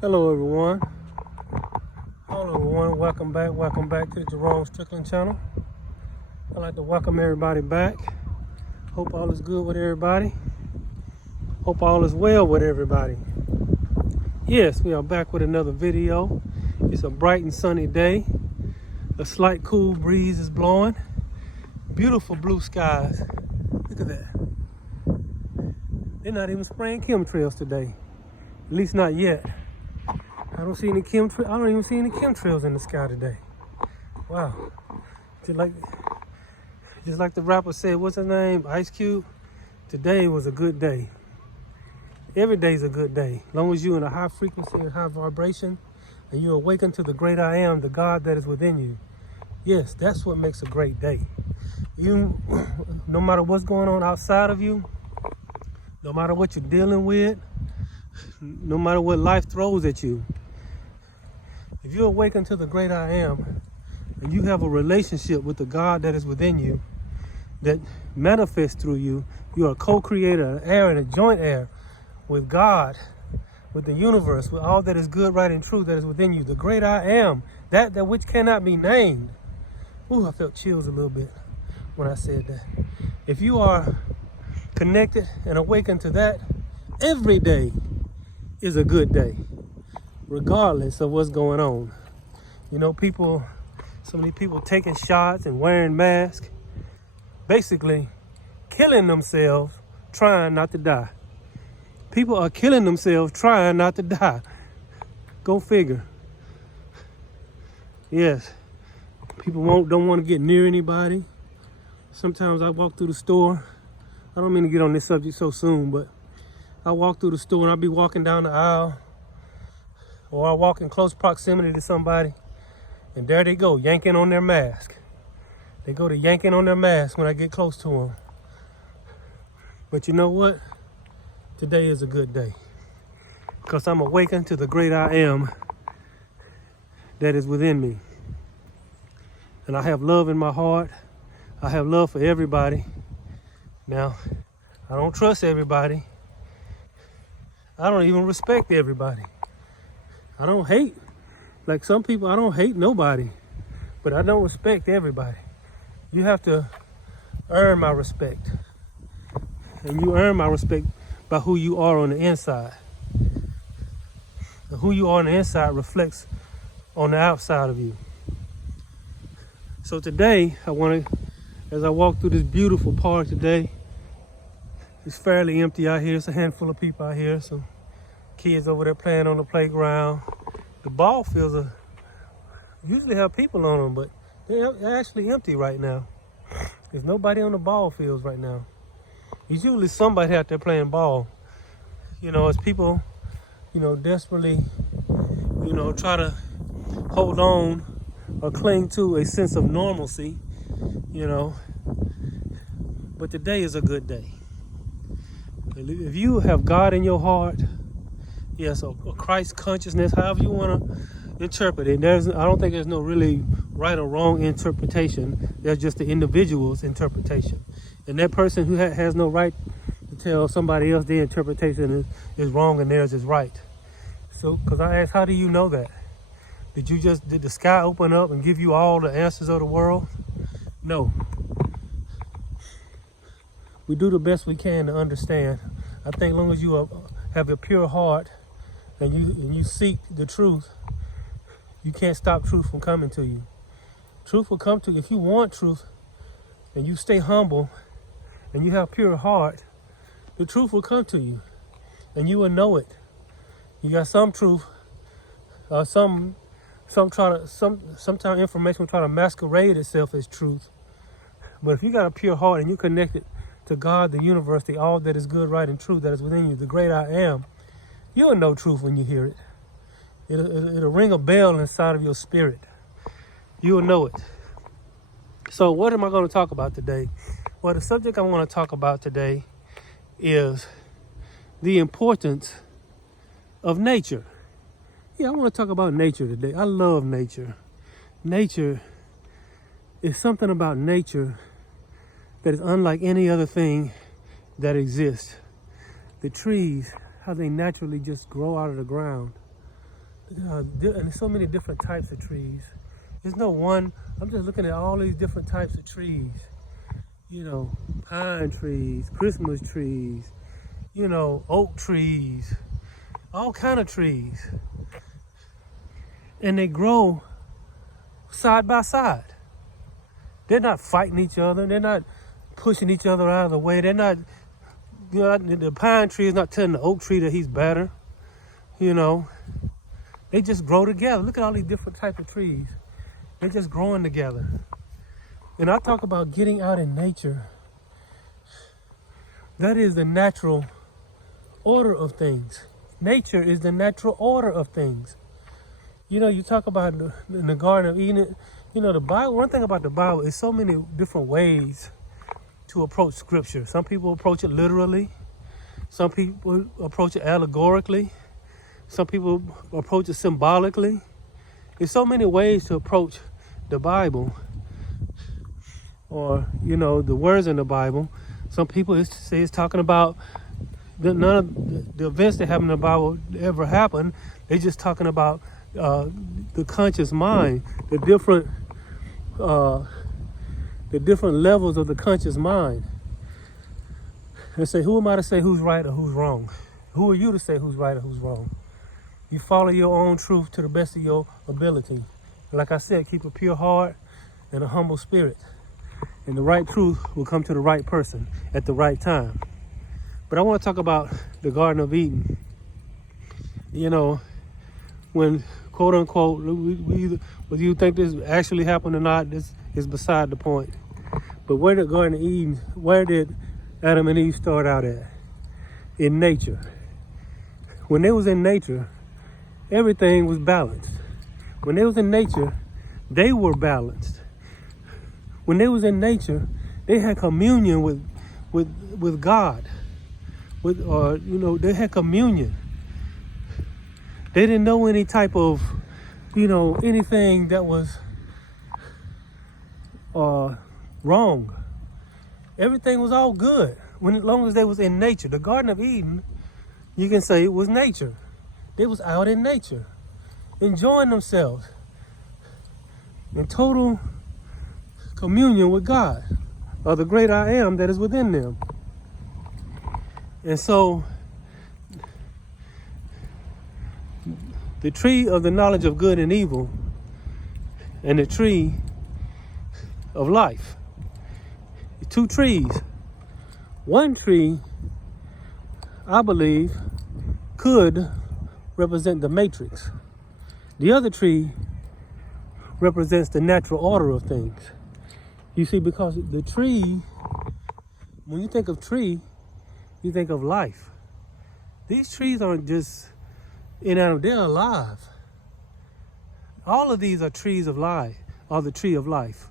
Hello everyone. Hello everyone. Welcome back to the Jerome Strickland channel. I'd like to welcome everybody back. Hope all is good with everybody. Hope all is well with everybody. Yes, we are back with another video. It's a bright and sunny day. A slight cool breeze is blowing. Beautiful blue skies. Look at that. They're not even spraying chemtrails today. At least not yet. I don't even see any chemtrails in the sky today. Wow. Just like the rapper said, what's his name? Ice Cube. Today was a good day. Every day's a good day. As long as you're in a high frequency and high vibration and you awaken to the great I am, the God that is within you. Yes, that's what makes a great day. No matter what's going on outside of you, no matter what you're dealing with, no matter what life throws at you, if you awaken to the great I am and you have a relationship with the God that is within you, that manifests through you, you are a co-creator, an heir and a joint heir with God, with the universe, with all that is good, right, and true that is within you. The great I am, that which cannot be named. Ooh, I felt chills a little bit when I said that. If you are connected and awakened to that, every day is a good day, regardless of what's going on. You know, so many people taking shots and wearing masks, basically killing themselves, trying not to die. People are killing themselves trying not to die. Go figure. Yes, people don't want to get near anybody. Sometimes I walk through the store. I don't mean to get on this subject so soon, but I walk through the store and I'll be walking down the aisle, or I walk in close proximity to somebody, and there they go, yanking on their mask. They go to yanking on their mask when I get close to them. But you know what? Today is a good day, because I'm awakened to the great I am that is within me. And I have love in my heart. I have love for everybody. Now, I don't trust everybody. I don't even respect everybody. I don't hate. Like some people, I don't hate nobody. But I don't respect everybody. You have to earn my respect. And you earn my respect by who you are on the inside. And who you are on the inside reflects on the outside of you. So today, as I walk through this beautiful park today, it's fairly empty out here. It's a handful of people out here. Some kids over there playing on the playground. The ball fields usually have people on them, but they're actually empty right now. There's nobody on the ball fields right now. There's usually somebody out there playing ball. You know, as people, desperately, try to hold on or cling to a sense of normalcy, But today is a good day. If you have God in your heart, yes, or Christ consciousness, however you want to interpret it, I don't think there's no really right or wrong interpretation. There's just the individual's interpretation. And that person who has no right to tell somebody else their interpretation is wrong and theirs is right. So, because I asked, how do you know that? Did the sky open up and give you all the answers of the world? No. We do the best we can to understand. I think as long as you have a pure heart and you seek the truth, you can't stop truth from coming to you. Truth will come to you. If you want truth and you stay humble and you have pure heart, the truth will come to you and you will know it. You got some truth, sometimes information will try to masquerade itself as truth. But if you got a pure heart and you connected to God, the universe, the all that is good, right, and true that is within you, the great I am, you'll know truth when you hear it. It'll ring a bell inside of your spirit. You'll know it. So what am I going to talk about today? Well, the subject I want to talk about today is the importance of nature. Yeah, I want to talk about nature today. I love nature. Nature is something about nature that is unlike any other thing that exists. The trees, how they naturally just grow out of the ground. And there's so many different types of trees. There's no one. I'm just looking at all these different types of trees. You know, pine trees, Christmas trees, you know, oak trees, all kind of trees. And they grow side by side. They're not fighting each other. They're not pushing each other out of the way. They're not, you know, the pine tree is not telling the oak tree that he's better. You know, they just grow together. Look at all these different types of trees. They're just growing together. And I talk about getting out in nature. That is the natural order of things. Nature is the natural order of things. You know, you talk about in the Garden of Eden. You know, the Bible, one thing about the Bible is so many different ways to approach Scripture. Some people approach it literally. Some people approach it allegorically. Some people approach it symbolically. There's so many ways to approach the Bible, or, you know, the words in the Bible. Some people say it's talking about none of the events that happen in the Bible ever happened. They're just talking about the conscious mind, the different levels of the conscious mind. And say, who am I to say who's right or who's wrong? Who are you to say who's right or who's wrong? You follow your own truth to the best of your ability. Like I said, keep a pure heart and a humble spirit. And the right truth will come to the right person at the right time. But I want to talk about the Garden of Eden. You know, when, quote unquote, whether you think this actually happened or not, this is beside the point. But where did Garden of Eden, where did Adam and Eve start out at? In nature. When they was in nature, everything was balanced. When they was in nature, they were balanced. When they was in nature, they had communion with God. They had communion. They didn't know any type of, anything that was wrong. Everything was all good as long as they was in nature. The Garden of Eden, you can say it was nature. They was out in nature, enjoying themselves in total communion with God, or the great I am that is within them. And so the tree of the knowledge of good and evil and the tree of life, two trees. One tree, I believe, could represent the matrix. The other tree represents the natural order of things. You see, because the tree, when you think of tree, you think of life. These trees aren't just inanimate, they're alive. All of these are trees of life, or the tree of life.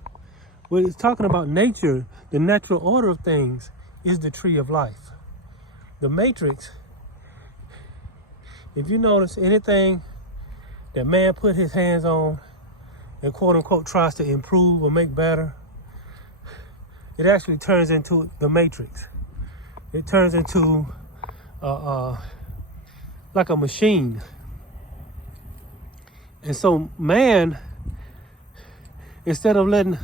When it's talking about nature, the natural order of things is the tree of life. The matrix, if you notice anything that man put his hands on and quote unquote tries to improve or make better, it actually turns into the matrix. It turns into like a machine. And so man, instead of letting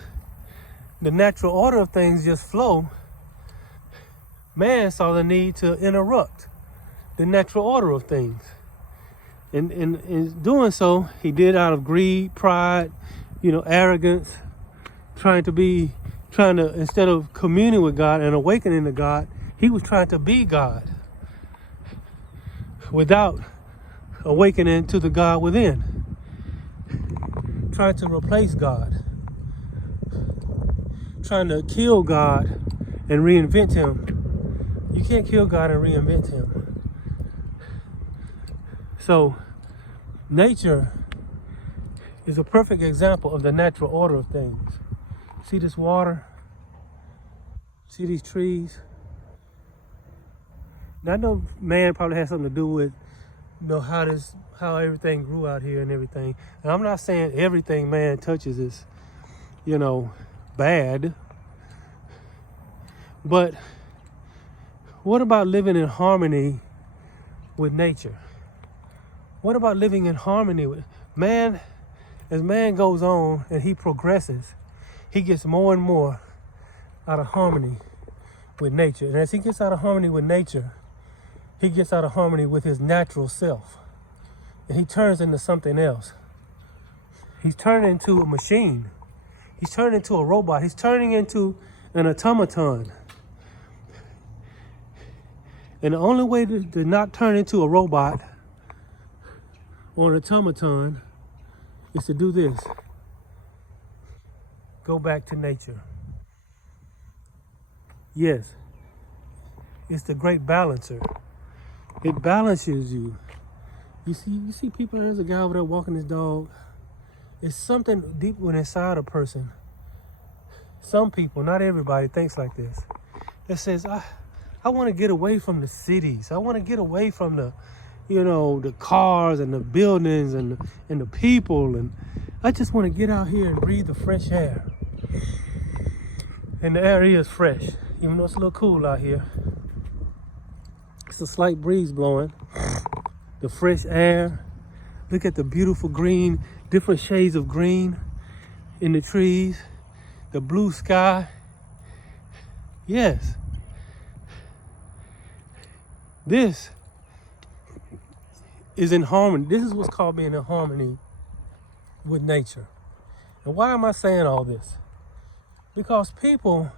the natural order of things just flow, man saw the need to interrupt the natural order of things. And in doing so, he did out of greed, pride, arrogance, trying to, instead of communing with God and awakening to God, he was trying to be God without awakening to the God within. Trying to replace God. Trying to kill God and reinvent him. You can't kill God and reinvent him. So, nature is a perfect example of the natural order of things. See this water? See these trees? Now, I know man probably has something to do with, how everything grew out here and everything. And I'm not saying everything man touches is, bad. But what about living in harmony with nature? What about living in harmony with man? As man goes on and he progresses, he gets more and more out of harmony with nature. And as he gets out of harmony with nature, he gets out of harmony with his natural self. And he turns into something else. He's turning into a machine. He's turning into a robot. He's turning into an automaton. And the only way to not turn into a robot or an automaton is to do this. Go back to nature. Yes, it's the great balancer. It balances you. You see people, there's a guy over there walking his dog. It's something deep inside a person. Some people, not everybody, thinks like this. That says, I want to get away from the cities. I want to get away from the cars and the buildings and the people. And I just want to get out here and breathe the fresh air. And the air is fresh, even though it's a little cool out here. It's a slight breeze blowing. The fresh air. Look at the beautiful green, different shades of green in the trees. The blue sky. Yes. This is in harmony. This is what's called being in harmony with nature. And why am I saying all this? Because people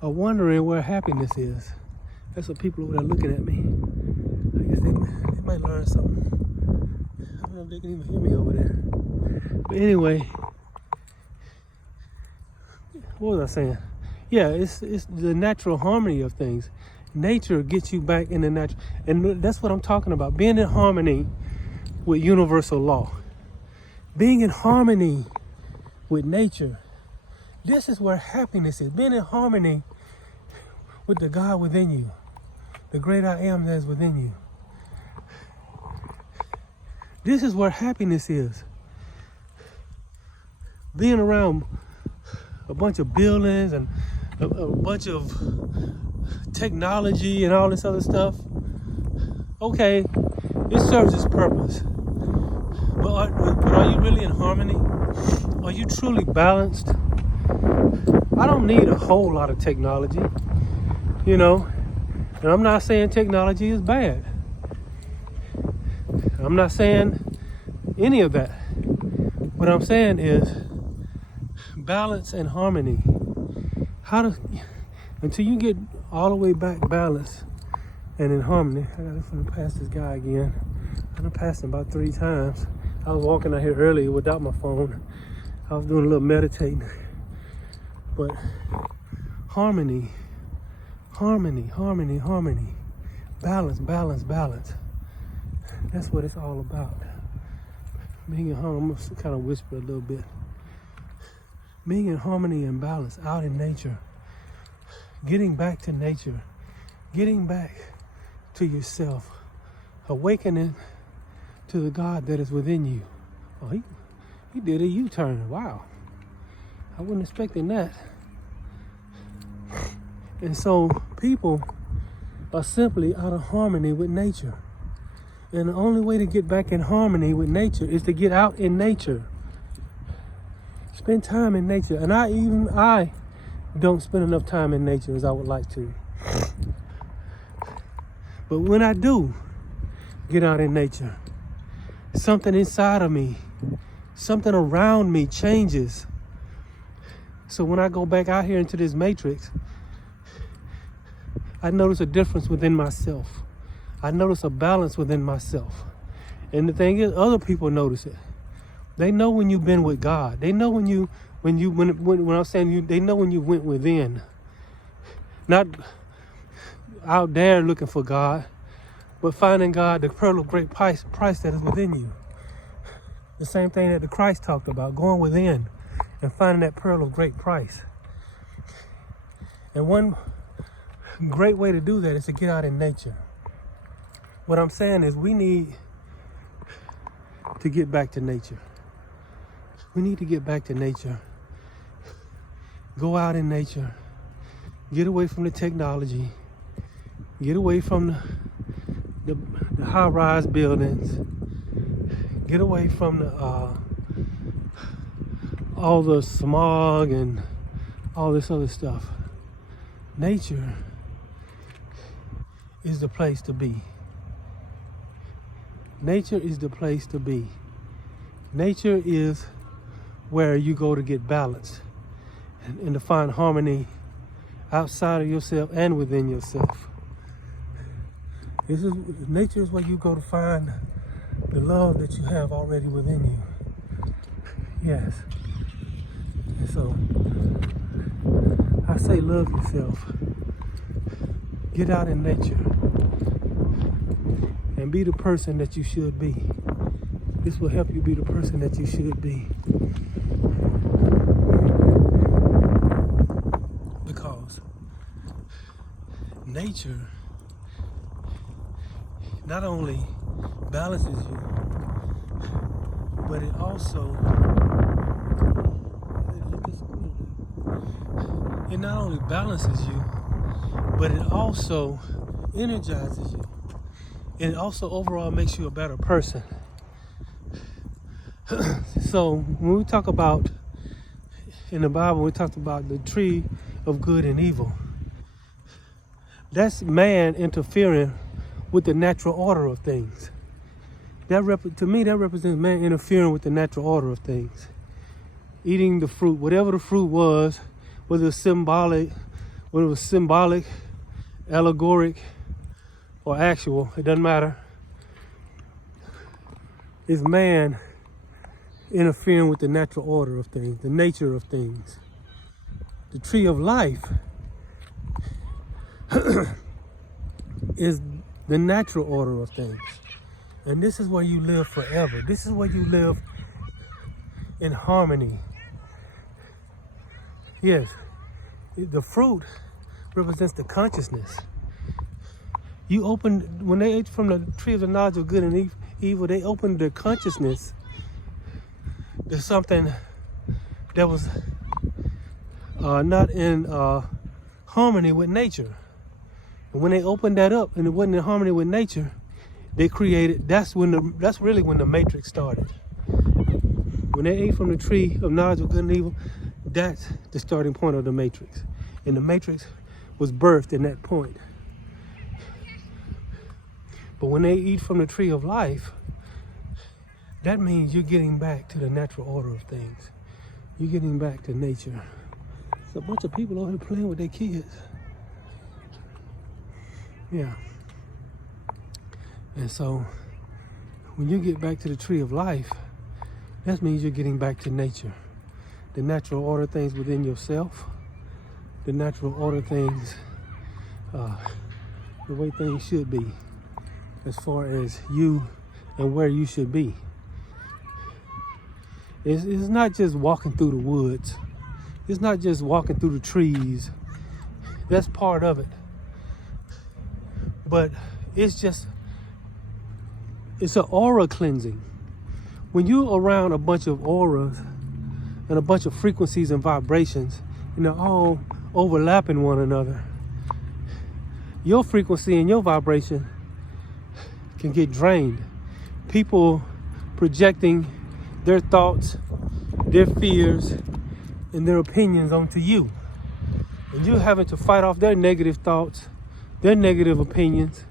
are wondering where happiness is. That's what people over there looking at me. I guess they might learn something. I don't know if they can even hear me over there. But anyway, what was I saying? Yeah, it's the natural harmony of things. Nature gets you back in the natural. And that's what I'm talking about. Being in harmony with universal law. Being in harmony with nature. This is where happiness is. Being in harmony with the God within you. The great I am that is within you. This is where happiness is. Being around a bunch of buildings and a bunch of technology and all this other stuff. Okay, it serves its purpose. But are you really in harmony? Are you truly balanced? I don't need a whole lot of technology, and I'm not saying technology is bad. I'm not saying any of that. What I'm saying is balance and harmony. Until you get all the way back balanced and in harmony. I gotta pass this guy again. I done passed him about 3 times. I was walking out here earlier without my phone. I was doing a little meditating. But harmony. Balance. That's what it's all about. Being in harmony, I'm gonna kind of whisper a little bit. Being in harmony and balance out in nature. Getting back to nature. Getting back to yourself. Awakening to the God that is within you. Oh, he did a U-turn. Wow. I wasn't expecting that. And so people are simply out of harmony with nature. And the only way to get back in harmony with nature is to get out in nature. Spend time in nature. And I don't spend enough time in nature as I would like to. But when I do get out in nature, something inside of me, something around me changes. So when I go back out here into this matrix, I notice a difference within myself. I notice a balance within myself. And the thing is, other people notice it. They know when you've been with God. They know when I'm saying you, they know when you went within. Not out there looking for God, but finding God, the pearl of great price that is within you. The same thing that the Christ talked about, going within and finding that pearl of great price. And one great way to do that is to get out in nature. What I'm saying is we need to get back to nature. We need to get back to nature. Go out in nature. Get away from the technology. Get away from the high-rise buildings. Get away from the all the smog and all this other stuff. Nature is the place to be. Nature is the place to be. Nature is where you go to get balance and to find harmony outside of yourself and within yourself. Nature is where you go to find the love that you have already within you. Yes. And so I say love yourself. Get out in nature and be the person that you should be. This will help you be the person that you should be. Because nature not only balances you, but it also not only balances you, but it also energizes you. And it also overall makes you a better person. So when we talk about, in the Bible, we talked about the tree of good and evil. That's man interfering with the natural order of things. To me, that represents man interfering with the natural order of things. Eating the fruit, whatever the fruit was, whether it was symbolic, allegoric, or actual, it doesn't matter. It's man interfering with the natural order of things, the nature of things. The tree of life is the natural order of things. And this is where you live forever. This is where you live in harmony. Yes, the fruit represents the consciousness. When they ate from the tree of the knowledge of good and evil, they opened their consciousness to something that was not in harmony with nature. And when they opened that up and it wasn't in harmony with nature, they created, that's really when the matrix started. When they ate from the tree of knowledge of good and evil, that's the starting point of the matrix. And the matrix was birthed in that point. But when they eat from the tree of life, that means you're getting back to the natural order of things. You're getting back to nature. There's a bunch of people over here playing with their kids. Yeah. And so when you get back to the tree of life, that means you're getting back to nature. The natural order things within yourself, the natural order things, the way things should be, as far as you and where you should be. It's not just walking through the woods. It's not just walking through the trees. That's part of it. But it's an aura cleansing. When you're around a bunch of auras and a bunch of frequencies and vibrations, and they're all overlapping one another, your frequency and your vibration can get drained. People projecting their thoughts, their fears, and their opinions onto you. And you're having to fight off their negative thoughts, their negative opinions,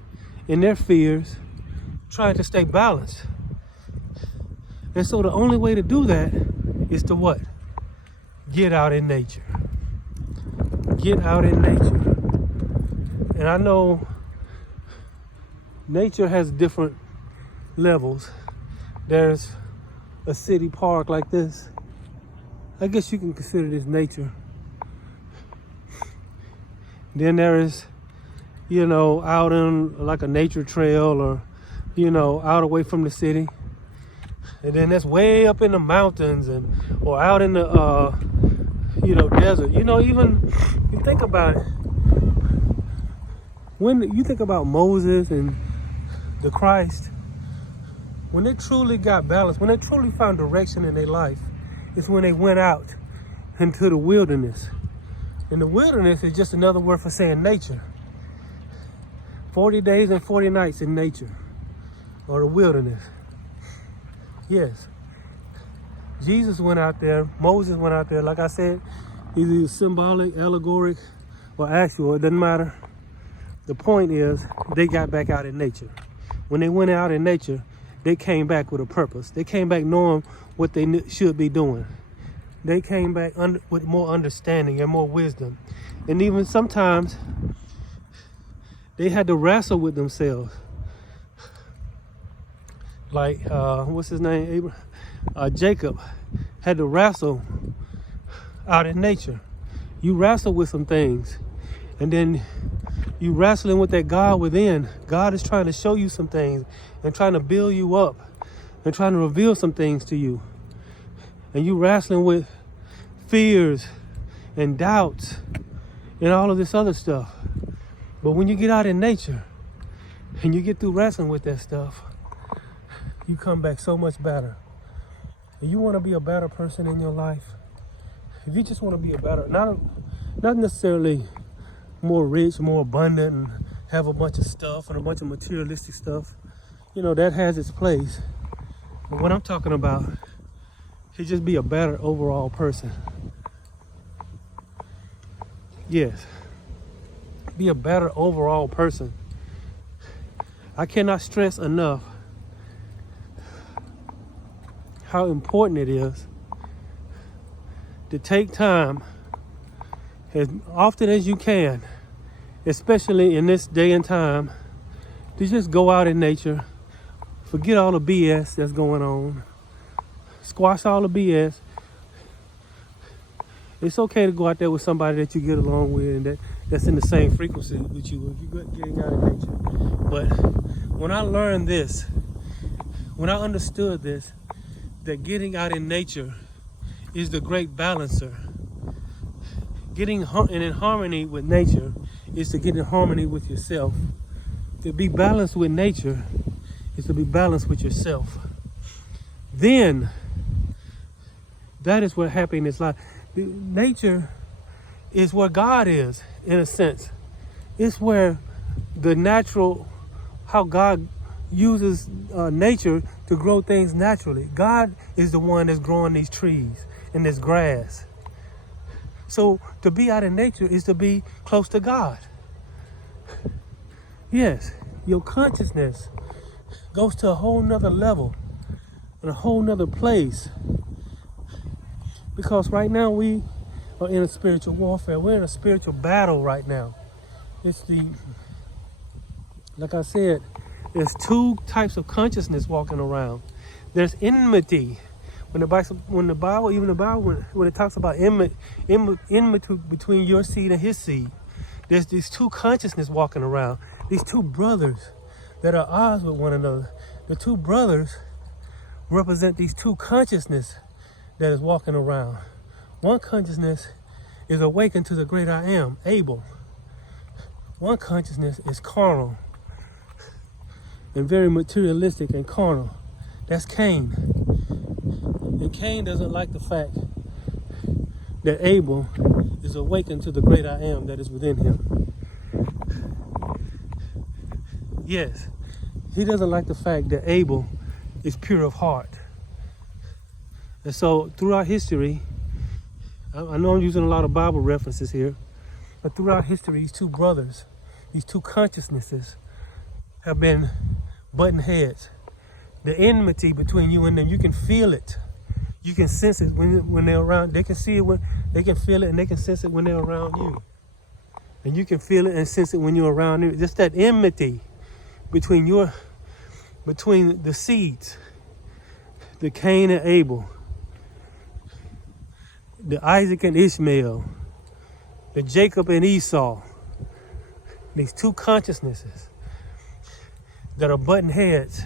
and their fears, trying to stay balanced. And so the only way to do that is to what? Get out in nature. Get out in nature. And I know nature has different levels. There's a city park like this. I guess you can consider this nature. Then there is, out in like a nature trail or, out away from the city. And then that's way up in the mountains or out in the, desert. Even you think about it. When you think about Moses and the Christ, when they truly got balance, when they truly found direction in their life, it's when they went out into the wilderness. And the wilderness is just another word for saying nature. 40 days and 40 nights in nature or the wilderness. Yes. Jesus went out there. Moses went out there. Like I said, either symbolic, allegoric, or actual. It doesn't matter. The point is, they got back out in nature. When they went out in nature, they came back with a purpose. They came back knowing what they should be doing. They came back with more understanding and more wisdom. And even sometimes, they had to wrestle with themselves. Like, what's his name? Jacob had to wrestle out in nature. You wrestle with some things, and then you wrestling with that God within. God is trying to show you some things and trying to build you up and trying to reveal some things to you. And you wrestling with fears and doubts and all of this other stuff. But when you get out in nature and you get through wrestling with that stuff, you come back so much better. If you want to be a better person in your life, if you just want to be a better, not necessarily more rich, more abundant, and have a bunch of stuff and a bunch of materialistic stuff, you know, that has its place. But what I'm talking about is just be a better overall person. Yes. Be a better overall person. I cannot stress enough how important it is to take time as often as you can, especially in this day and time, to just go out in nature, forget all the BS that's going on, squash all the BS. It's okay to go out there with somebody that you get along with and that's in the same frequency with you if you're getting out in nature. But when I learned this, when I understood this, that getting out in nature is the great balancer. Getting in harmony with nature is to get in harmony with yourself. To be balanced with nature is to be balanced with yourself. Then, that is what happiness lies. Nature is where God is, in a sense. It's where the natural, how God uses nature to grow things naturally. God is the one that's growing these trees and this grass. So to be out in nature is to be close to God. Yes, your consciousness goes to a whole nother level and a whole nother place. Because right now we are in a spiritual warfare. We're in a spiritual battle right now. Like I said, there's two types of consciousness walking around. There's enmity. When the Bible, when it talks about enmity between your seed and his seed, there's these two consciousness walking around. These two brothers that are odds with one another. The two brothers represent these two consciousness that is walking around. One consciousness is awakened to the great I am, Abel. One consciousness is carnal and very materialistic and carnal. That's Cain. And Cain doesn't like the fact that Abel is awakened to the great I am that is within him. Yes, he doesn't like the fact that Abel is pure of heart. And so throughout history, I know I'm using a lot of Bible references here, but throughout history, these two brothers, these two consciousnesses have been butting heads. The enmity between you and them, you can feel it. You can sense it when they're around. They can see it when they can feel it, and they can sense it when they're around you. And you can feel it and sense it when you're around them. Just that enmity between the seeds, the Cain and Abel, the Isaac and Ishmael, the Jacob and Esau. These two consciousnesses that are butting heads.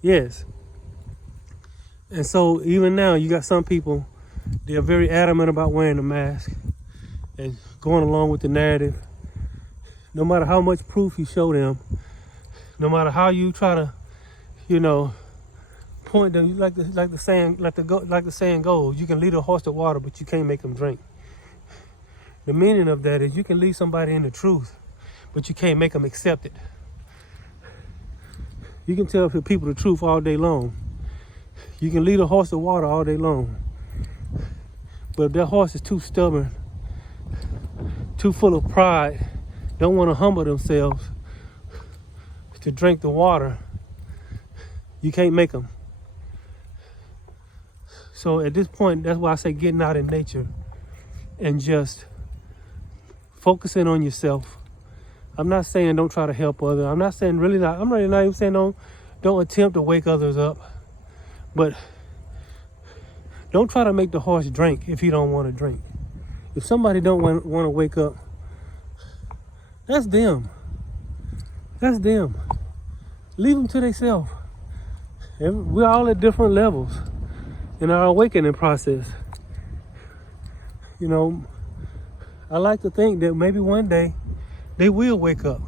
Yes. And so even now, you got some people, they are very adamant about wearing a mask and going along with the narrative. No matter how much proof you show them, no matter how you try to, point them, like the saying goes, you can lead a horse to water, but you can't make them drink. The meaning of that is you can lead somebody in the truth, but you can't make them accept it. You can tell people the truth all day long. You can lead a horse to water all day long. But if that horse is too stubborn, too full of pride, don't want to humble themselves to drink the water, you can't make them. So at this point, that's why I say getting out in nature and just focusing on yourself. I'm not saying don't try to help others. I'm not even saying don't attempt to wake others up. But don't try to make the horse drink if he don't want to drink. If somebody don't want to wake up, that's them. That's them. Leave them to themselves. We're all at different levels in our awakening process. You know, I like to think that maybe one day they will wake up.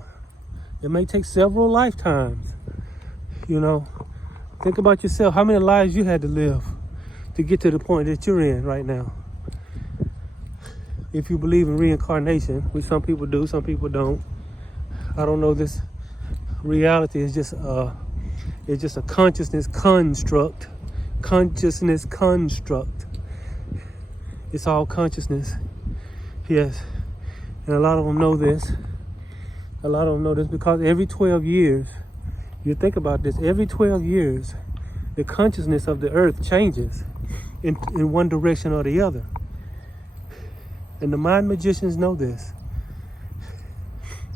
It may take several lifetimes. You know, think about yourself. How many lives you had to live to get to the point that you're in right now? If you believe in reincarnation, which some people do, some people don't. I don't know. This reality is just a consciousness construct. Consciousness construct. It's all consciousness. Yes. And a lot of them know this. A lot of them know this because every 12 years, you think about this, every 12 years, the consciousness of the earth changes in one direction or the other. And the mind magicians know this.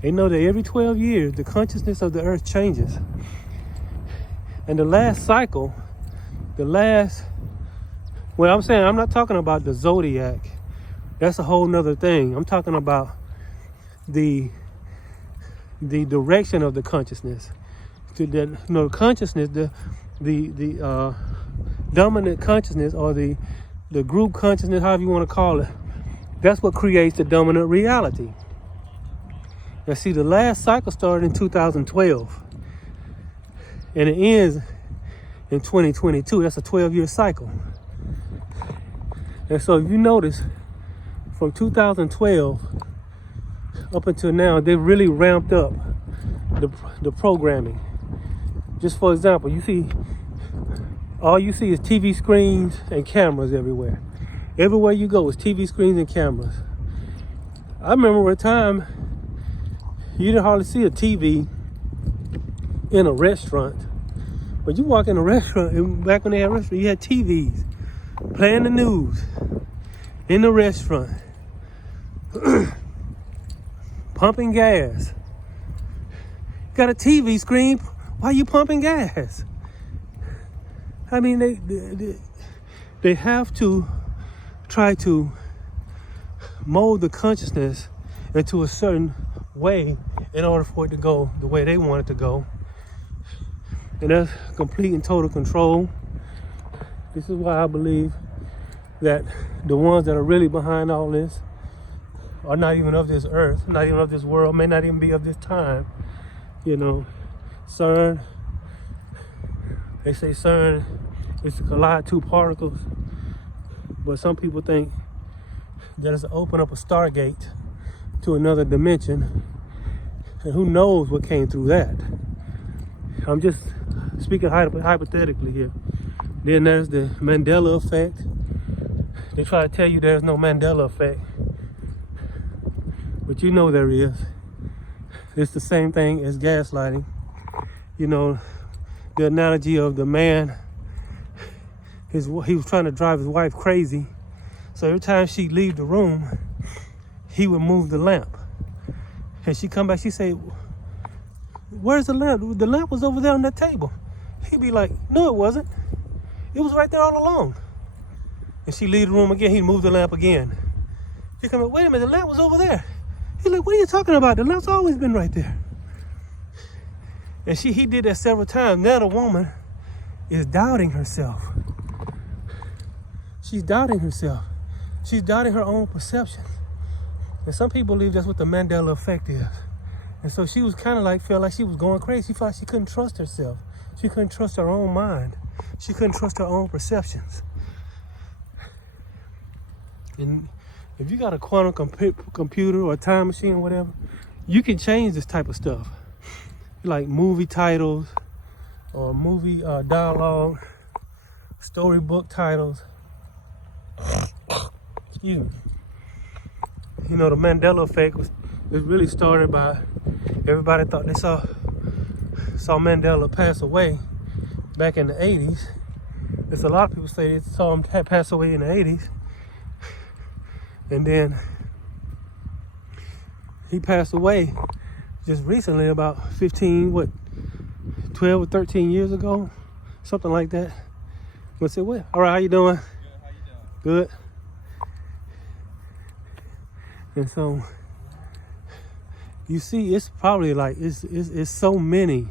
They know that every 12 years, the consciousness of the earth changes. And the last cycle, well, I'm not talking about the zodiac. That's a whole nother thing. I'm talking about the direction of the consciousness. Consciousness, the dominant consciousness, or the group consciousness, however you want to call it. That's what creates the dominant reality. Now see, the last cycle started in 2012 and it ends in 2022. That's a 12-year cycle. And so if you notice, from 2012 up until now, they've really ramped up the programming. Just for example, all you see is TV screens and cameras everywhere. Everywhere you go is TV screens and cameras. I remember a time you didn't hardly see a TV in a restaurant. But you walk in a restaurant, and back when they had restaurants, you had TVs playing the news in the restaurant, pumping gas. Got a TV screen, why are you pumping gas? I mean, they have to try to mold the consciousness into a certain way in order for it to go the way they want it to go. And that's complete and total control. This is why I believe that the ones that are really behind all this are not even of this earth, not even of this world, may not even be of this time. You know, CERN, they say CERN is to collide two particles, but some people think that it's to open up a stargate to another dimension, and who knows what came through that. I'm just speaking hypothetically here. Then there's the Mandela effect. They try to tell you there's no Mandela effect, but you know there is. It's the same thing as gaslighting. You know, the analogy of the man, he was trying to drive his wife crazy, so every time she'd leave the room, he would move the lamp. And she'd come back, she'd say, "Where's the lamp? The lamp was over there on that table." He'd be like, "No, it wasn't. It was right there all along." And she'd leave the room again, he'd move the lamp again. He'd come back, "Wait a minute, the lamp was over there." He's like, "What are you talking about? The lamp's always been right there." And he did that several times. Now the woman is doubting herself. She's doubting herself. She's doubting her own perception. And some people believe that's what the Mandela effect is. And so she was kind of like, felt like she was going crazy. She felt like she couldn't trust herself. She couldn't trust her own mind. She couldn't trust her own perceptions. And If you got a quantum computer or a time machine or whatever, you can change this type of stuff. Like movie titles or movie dialogue, storybook titles. Excuse me. You know, the Mandela effect was really started by everybody thought they saw Mandela pass away back in the 80s. There's a lot of people say they saw him pass away in the 80s. And then he passed away just recently, about 12 or 13 years ago, something like that. I said, "What? All right, how you doing?" Good. How you Good. doing? And so you see, it's probably like it's so many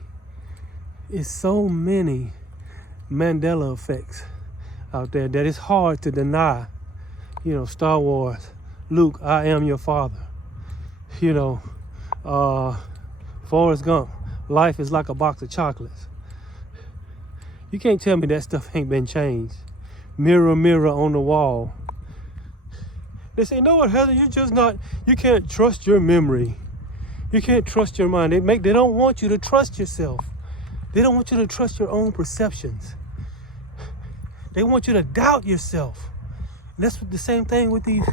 Mandela effects out there that it's hard to deny. You know, Star Wars, Luke, I am your father. You know, Forrest Gump, life is like a box of chocolates. You can't tell me that stuff ain't been changed. Mirror, mirror on the wall. They say, no, it hasn't. You can't trust your memory. You can't trust your mind. They don't want you to trust yourself. They don't want you to trust your own perceptions. They want you to doubt yourself. And that's the same thing with these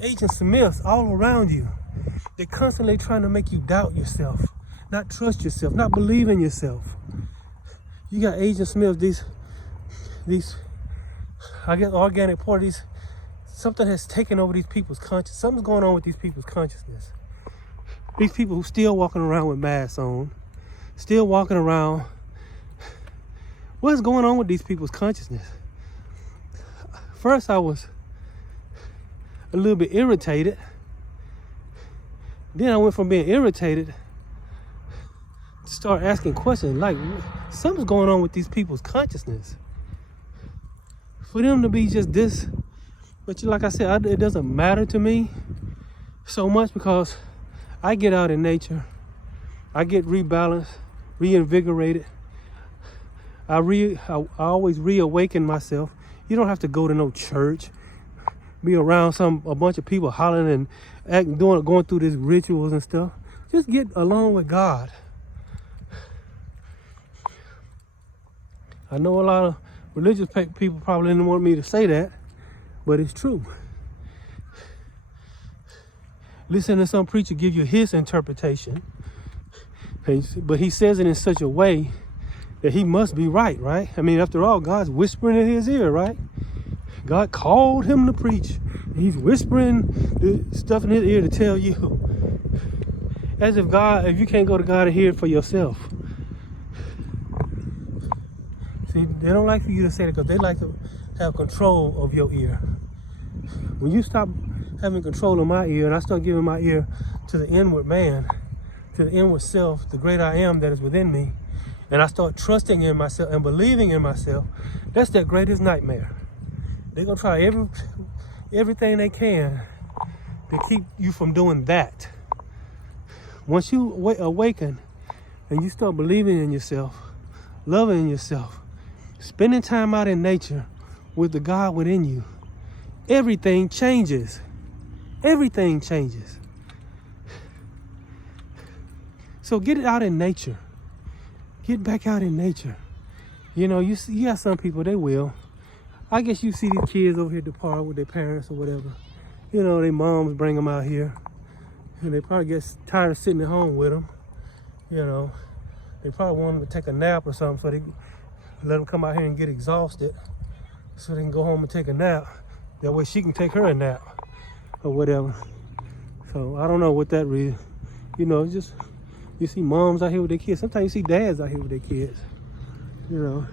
Agent Smiths all around you. They're constantly trying to make you doubt yourself, not trust yourself, not believe in yourself. You got Agent Smiths, these I guess organic parties. Something has taken over these people's consciousness. Something's going on with these people's consciousness. These people who still walking around with masks on, still walking around. What's going on with these people's consciousness? First, I was a little bit irritated. Then I went from being irritated to start asking questions like, something's going on with these people's consciousness. For them to be just this, but like I said, it doesn't matter to me so much because I get out in nature. I get rebalanced, reinvigorated. I always reawaken myself. You don't have to go to no church, be around a bunch of people hollering and going through these rituals and stuff. Just get along with God. I know a lot of religious people probably didn't want me to say that, but it's true. Listen to some preacher give you his interpretation, but he says it in such a way that he must be right? I mean, after all, God's whispering in his ear, right? God called him to preach. He's whispering the stuff in his ear to tell you. As if you can't go to God and hear it for yourself. See, they don't like for you to say that because they like to have control of your ear. When you stop having control of my ear and I start giving my ear to the inward man, to the inward self, the great I am that is within me, and I start trusting in myself and believing in myself, that's their greatest nightmare. They're going to try everything they can to keep you from doing that. Once you awaken and you start believing in yourself, loving yourself, spending time out in nature with the God within you, everything changes. Everything changes. So get it out in nature. Get back out in nature. You know, you got some people, they will. I guess you see these kids over here at the park with their parents or whatever. You know, their moms bring them out here. And they probably get tired of sitting at home with them. You know, they probably want them to take a nap or something, so they let them come out here and get exhausted so they can go home and take a nap. That way she can take her a nap or whatever. So I don't know what that really, you know, just, you see moms out here with their kids. Sometimes you see dads out here with their kids. You know,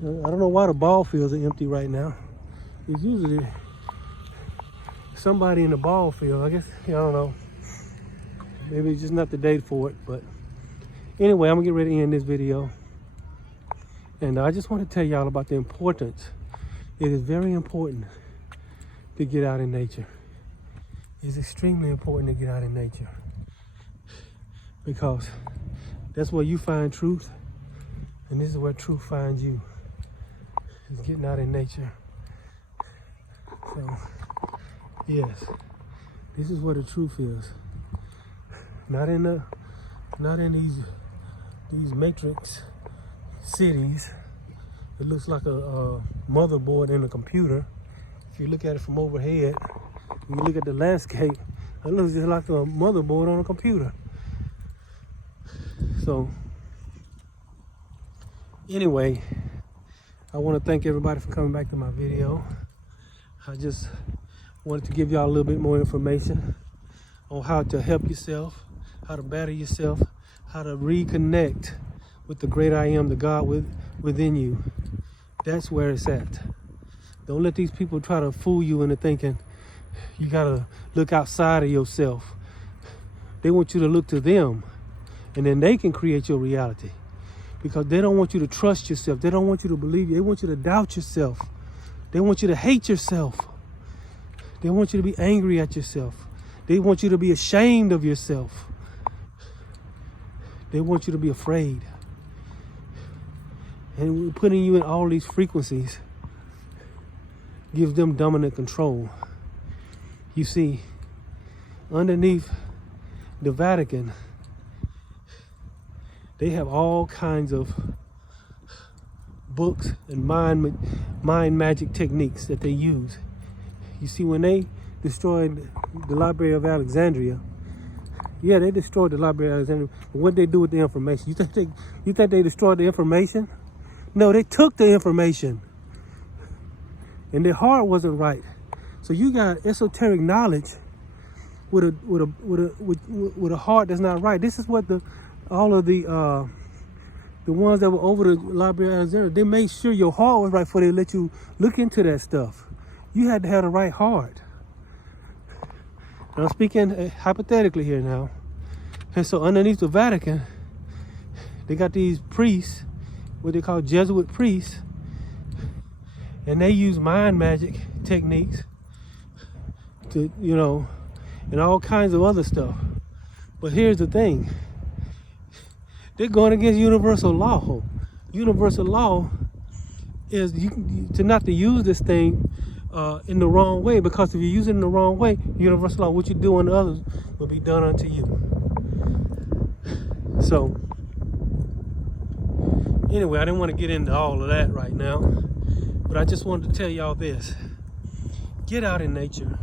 I don't know why the ball fields are empty right now. It's usually somebody in the ball field. I guess, I don't know. Maybe it's just not the day for it. But anyway, I'm gonna get ready to end this video. And I just want to tell y'all about the importance. It is very important to get out in nature. It's extremely important to get out in nature. Because that's where you find truth. And this is where truth finds you. Is getting out in nature. So Yes, this is where the truth is. Not in these matrix cities. It looks like a motherboard in a computer. If you look at it from overhead, you look at the landscape, it looks just like a motherboard on a computer. So, anyway, I want to thank everybody for coming back to my video. I just wanted to give y'all a little bit more information on how to help yourself, how to better yourself, how to reconnect with the great I am, the God within you. That's where it's at. Don't let these people try to fool you into thinking you gotta look outside of yourself. They want you to look to them, and then they can create your reality, because they don't want you to trust yourself. They don't want you to believe you. They want you to doubt yourself. They want you to hate yourself. They want you to be angry at yourself. They want you to be ashamed of yourself. They want you to be afraid. And putting you in all these frequencies gives them dominant control. You see, underneath the Vatican, they have all kinds of books and mind magic techniques that they use. You see, when they destroyed the Library of Alexandria, yeah, they destroyed the Library of Alexandria. But what did they do with the information? You think they destroyed the information? No, they took the information, and their heart wasn't right. So you got esoteric knowledge with a heart that's not right. This is what all of the ones that were over the Library of Alexandria, they made sure your heart was right before they let you look into that stuff. You had to have the right heart. And I'm speaking hypothetically here now. And so underneath the Vatican, they got these priests, what they call Jesuit priests, and they use mind magic techniques to, and all kinds of other stuff. But here's the thing. They're going against universal law. Universal law is not to use this thing in the wrong way, because if you use it in the wrong way, universal law, what you do unto others will be done unto you. So, anyway, I didn't want to get into all of that right now, but I just wanted to tell y'all this. Get out in nature.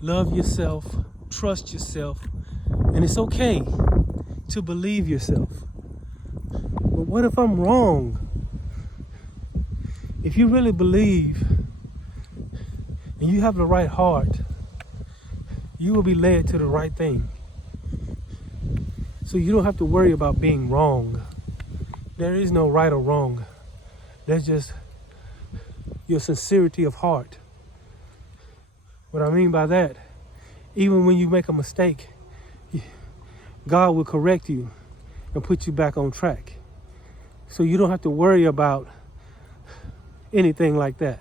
Love yourself. Trust yourself. And it's okay to believe yourself. But what if I'm wrong? If you really believe and you have the right heart, you will be led to the right thing. So you don't have to worry about being wrong. There is no right or wrong. There's just your sincerity of heart. What I mean by that, even when you make a mistake, God will correct you and put you back on track. So you don't have to worry about anything like that.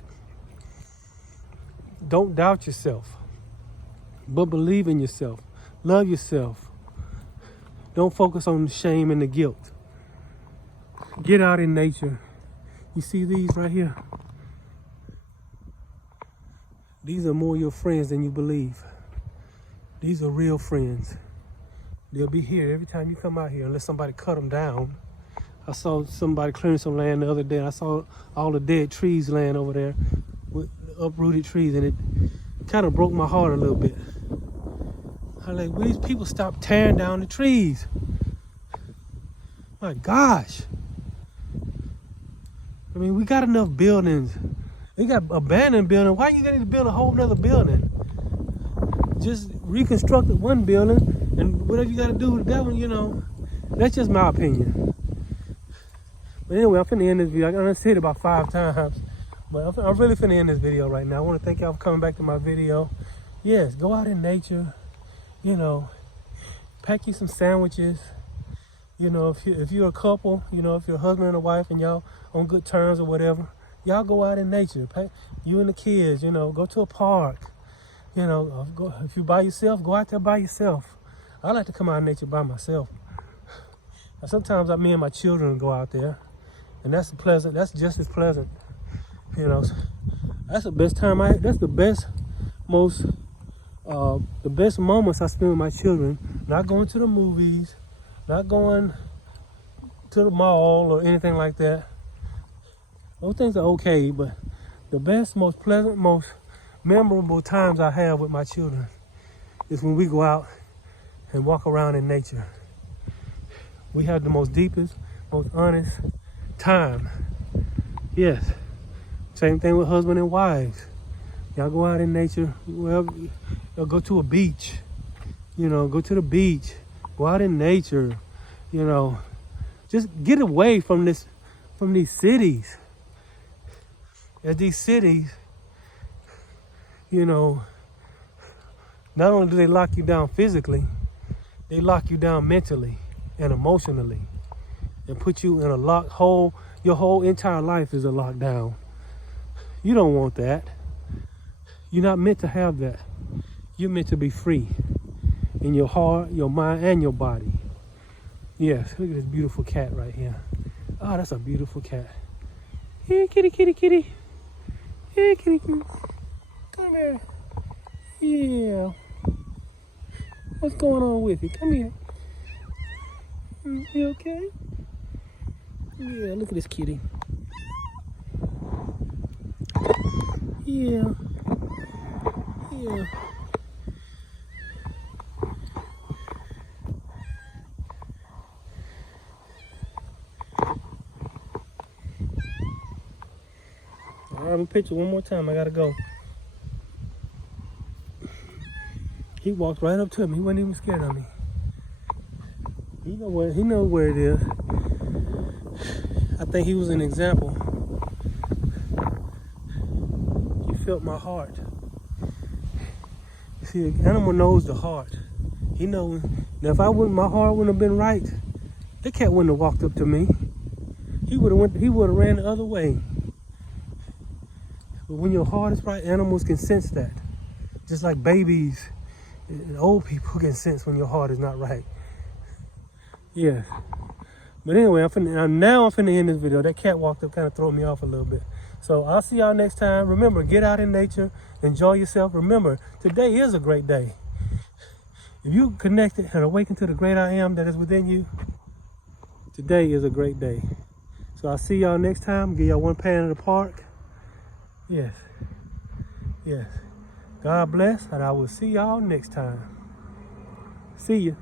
Don't doubt yourself, but believe in yourself. Love yourself. Don't focus on the shame and the guilt. Get out in nature. You see these right here? These are more your friends than you believe. These are real friends. They'll be here every time you come out here, unless somebody cut them down. I saw somebody clearing some land the other day. I saw all the dead trees laying over there, with uprooted trees, and it kind of broke my heart a little bit. I'm like, will these people stop tearing down the trees? My gosh. I mean, we got enough buildings. We got abandoned buildings. Why you gonna build a whole nother building? Just reconstruct one building, and whatever you gotta do with that one, that's just my opinion. But anyway, I'm finna end this video. I done said it about 5 times, but I'm really finna end this video right now. I want to thank y'all for coming back to my video. Yes, go out in nature. Pack you some sandwiches. If you're a couple, if you're a husband and a wife and y'all on good terms or whatever, y'all go out in nature. You and the kids, go to a park. If you're by yourself, go out there by yourself. I like to come out in nature by myself. Sometimes me and my children go out there, and that's just as pleasant. That's the best time. That's the best the best moments I spend with my children, not going to the movies, not going to the mall or anything like that. Those things are okay, but the best, most pleasant, most memorable times I have with my children is when we go out and walk around in nature. We have the most deepest, most honest time. Yes. Same thing with husband and wives. Y'all go out in nature, well, go to a beach, go to the beach, go out in nature, just get away from these cities. As these cities, not only do they lock you down physically, they lock you down mentally and emotionally and put you in a lock hole. Your whole entire life is a lockdown. You don't want that. You're not meant to have that. You're meant to be free in your heart, your mind, and your body. Yes, look at this beautiful cat right here. Oh, that's a beautiful cat. Hey, kitty, kitty, kitty. Hey, kitty, kitty. Come here. Yeah. What's going on with you? Come here. You okay? Yeah, look at this kitty. Yeah. Yeah. All right, I'm picture one more time. I gotta go. He walked right up to me. He wasn't even scared of me. He know where it is. I think he was an example. He felt my heart. You see, the animal knows the heart. He knows. Now, if my heart wouldn't have been right, the cat wouldn't have walked up to me. He would have ran the other way. But when your heart is right, animals can sense that. Just like babies and old people can sense when your heart is not right. Yeah. But anyway, I'm finna end this video. That cat walked up, kind of threw me off a little bit. So I'll see y'all next time. Remember, get out in nature, enjoy yourself. Remember, today is a great day. If you connected and awaken to the great I am that is within you, today is a great day. So I'll see y'all next time. Give y'all one pan in the park. Yes. Yes. God bless, and I will see y'all next time. See ya.